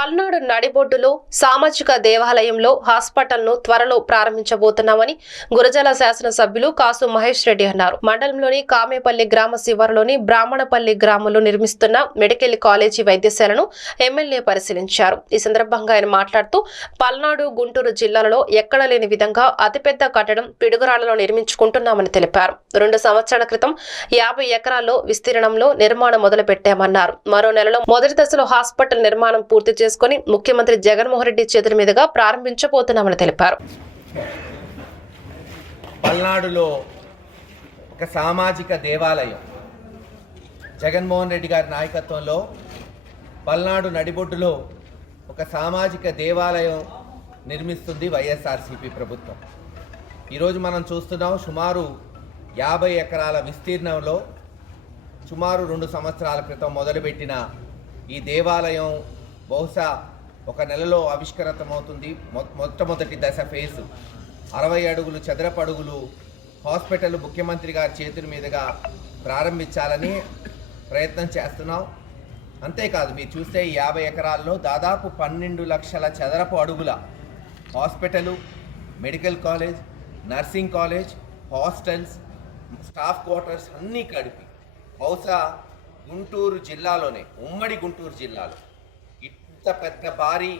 పల్నాడు నడిబొడ్డులో సామాజిక దేవాలయంలో హాస్పిటల్ను త్వరలో ప్రారంభించబోతున్నామని గురజాల శాసనసభ్యులు కాసు మహేష్ రెడ్డి అన్నారు. మండలంలోని కామేపల్లి గ్రామ శివారులోని బ్రాహ్మణపల్లి గ్రామంలో నిర్మిస్తున్న మెడికల్ కాలేజీ వైద్యశాలను ఎమ్మెల్యే పరిశీలించారు. ఈ సందర్భంగా ఆయన మాట్లాడుతూ పల్నాడు గుంటూరు జిల్లాలలో ఎక్కడ లేని విధంగా అతిపెద్ద కట్టడం పిడుగురాళ్ళలో నిర్మించుకుంటున్నామని తెలిపారు. రెండు సంవత్సరాల క్రితం యాభై ఎకరాల్లో విస్తీర్ణంలో నిర్మాణం మొదలుపెట్టామన్నారు. మరో నెలలో మొదటి దశలో హాస్పిటల్ నిర్మాణం పూర్తి చేసి చేసుకుని ముఖ్యమంత్రి జగన్మోహన్ రెడ్డి చేతుల మీదుగా ప్రారంభించబోతున్నామని తెలిపారు. పల్నాడులో ఒక సామాజిక దేవాలయం జగన్మోహన్ రెడ్డి గారి నాయకత్వంలో పల్నాడు నడిబొడ్డులో ఒక సామాజిక దేవాలయం నిర్మిస్తుంది వైఎస్ఆర్సీపీ ప్రభుత్వం. ఈరోజు మనం చూస్తున్నాం సుమారు యాభై ఎకరాల విస్తీర్ణంలో సుమారు రెండు సంవత్సరాల క్రితం మొదలుపెట్టిన ఈ దేవాలయం బహుశా ఒక నెలలో ఆవిష్కరతమవుతుంది మొ మొట్టమొదటి దశ ఫేజ్. అరవై అడుగులు చదరపు అడుగులు హాస్పిటల్ ముఖ్యమంత్రి గారి చేతుల మీదుగా ప్రారంభించాలని ప్రయత్నం చేస్తున్నాం. అంతేకాదు మీరు చూస్తే యాభై ఎకరాల్లో దాదాపు పన్నెండు లక్షల చదరపు అడుగుల hospital medical college nursing college hostels staff quarters అన్నీ కలిపి బహుశా గుంటూరు జిల్లాలోనే ఉమ్మడి గుంటూరు జిల్లాలో ఇంత పెద్ద భారీ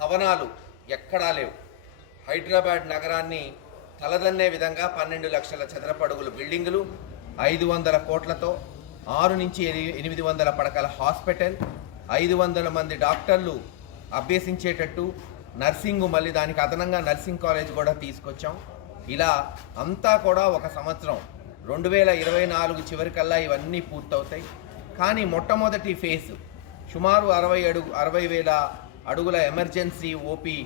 భవనాలు ఎక్కడా లేవు. హైదరాబాద్ నగరాన్ని తలదన్నే విధంగా పన్నెండు లక్షల చదరపడుగుల బిల్డింగులు ఐదు వందల కోట్లతో ఆరు నుంచి ఎనిమిది వందల పడకల హాస్పిటల్ ఐదు వందల మంది డాక్టర్లు అభ్యసించేటట్టు నర్సింగ్ మళ్ళీ దానికి అదనంగా నర్సింగ్ కాలేజ్ కూడా తీసుకొచ్చాం. ఇలా అంతా కూడా ఒక సంవత్సరం. రెండు వేల ఇరవై నాలుగు చివరికల్లా ఇవన్నీ పూర్తవుతాయి. కానీ మొట్టమొదటి ఫేజ్ సుమారు అరవై అడుగు అరవై వేల అడుగుల ఎమర్జెన్సీ ఓపీ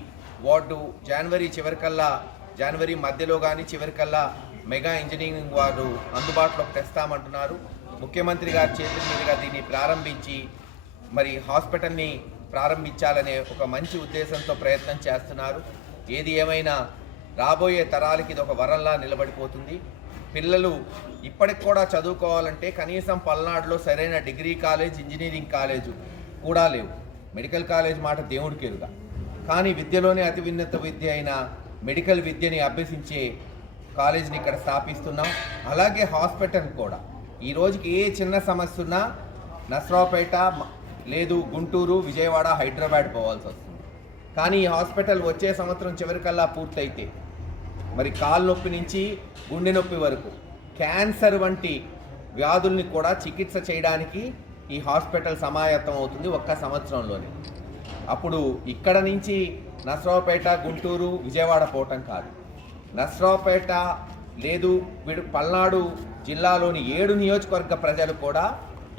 వార్డు జనవరి చివరికల్లా జనవరి మధ్యలో కానీ చివరికల్లా మెగా ఇంజనీరింగ్ వారు అందుబాటులోకి తెస్తామంటున్నారు. ముఖ్యమంత్రి గారి చేతుల మీదుగా దీన్ని ప్రారంభించి మరి హాస్పిటల్ని ప్రారంభించాలనే ఒక మంచి ఉద్దేశంతో ప్రయత్నం చేస్తున్నారు. ఏది ఏమైనా రాబోయే తరాలకి ఇది ఒక వరంలా నిలబడిపోతుంది. పిల్లలు ఇప్పటికి కూడా చదువుకోవాలంటే కనీసం పల్నాడులో సరైన డిగ్రీ కాలేజ్ ఇంజనీరింగ్ కాలేజు కూడా లేవు. మెడికల్ కాలేజ్ మాట దేవుడికి ఎరుగా కానీ విద్యలోనే అతి విన్నత విద్య అయిన మెడికల్ విద్యని అభ్యసించే కాలేజీని ఇక్కడ స్థాపిస్తున్నాం. అలాగే హాస్పిటల్ కూడా. ఈ రోజుకి ఏ చిన్న సమస్య ఉన్నా నసరావుపేట లేదు గుంటూరు విజయవాడ హైదరాబాద్ పోవాల్సి వస్తుంది. కానీ ఈ హాస్పిటల్ వచ్చే సంవత్సరం చివరికల్లా పూర్తయితే మరి కాలు నొప్పి నుంచి గుండె నొప్పి వరకు క్యాన్సర్ వంటి వ్యాధుల్ని కూడా చికిత్స చేయడానికి ఈ హాస్పిటల్ సమాయత్తం అవుతుంది ఒక్క సంవత్సరంలోనే. అప్పుడు ఇక్కడ నుంచి నసరావుపేట గుంటూరు విజయవాడ పోవటం కాదు. నసరావుపేట లేదు వీడు పల్నాడు జిల్లాలోని ఏడు నియోజకవర్గ ప్రజలు కూడా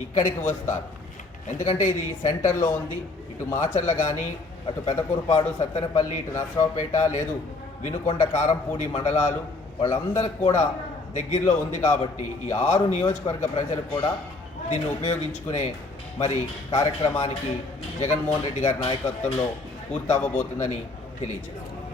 ఇక్కడికి వస్తారు. ఎందుకంటే ఇది సెంటర్లో ఉంది. ఇటు మాచర్ల కానీ అటు పెదకురుపాడు సత్తెనపల్లి ఇటు నసరావుపేట లేదు వినుకొండ కారంపూడి మండలాలు వాళ్ళందరికి కూడా దగ్గరలో ఉంది కాబట్టి ఈ ఆరు నియోజకవర్గ ప్రజలు కూడా దీన్ని ఉపయోగించుకునే మరి కార్యక్రమానికి జగన్మోహన్ రెడ్డి గారి నాయకత్వంలో పూర్తవ్వబోతుందని తెలియజేస్తారు